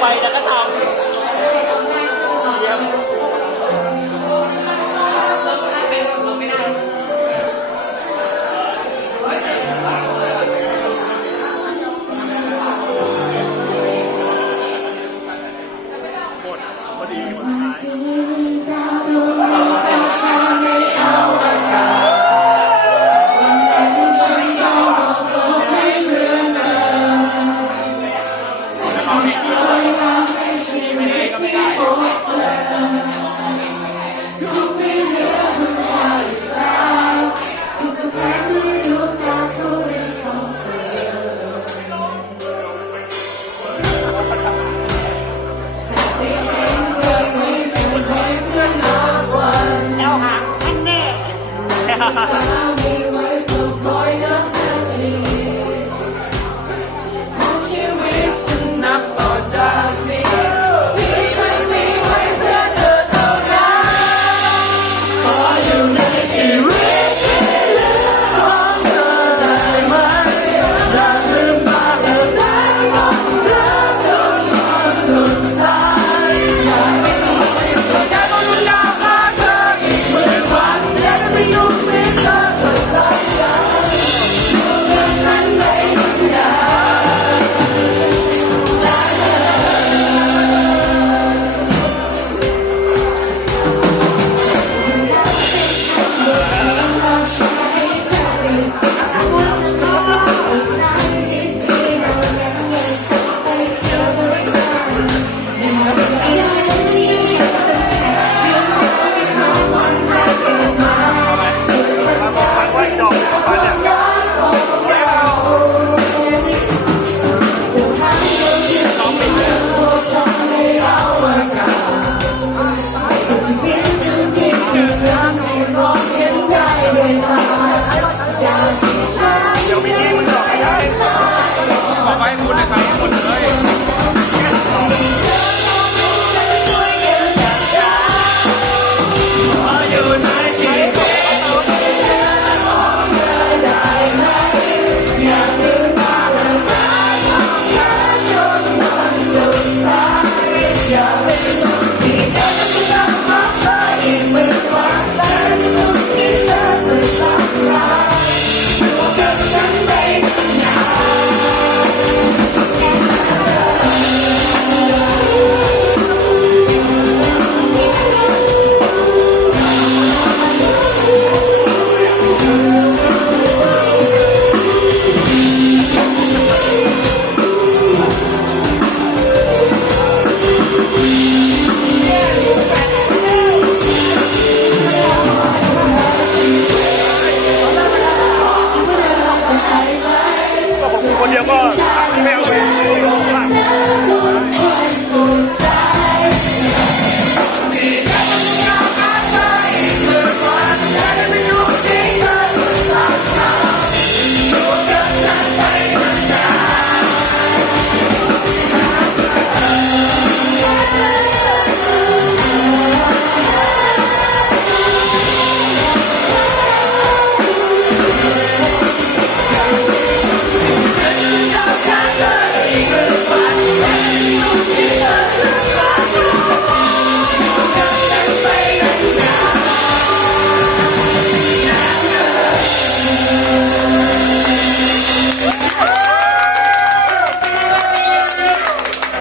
ไปแล้วก็ทำเยี่ยมหมดพอดีหมดท้าย 哈 喽 감사합니다. are you nice?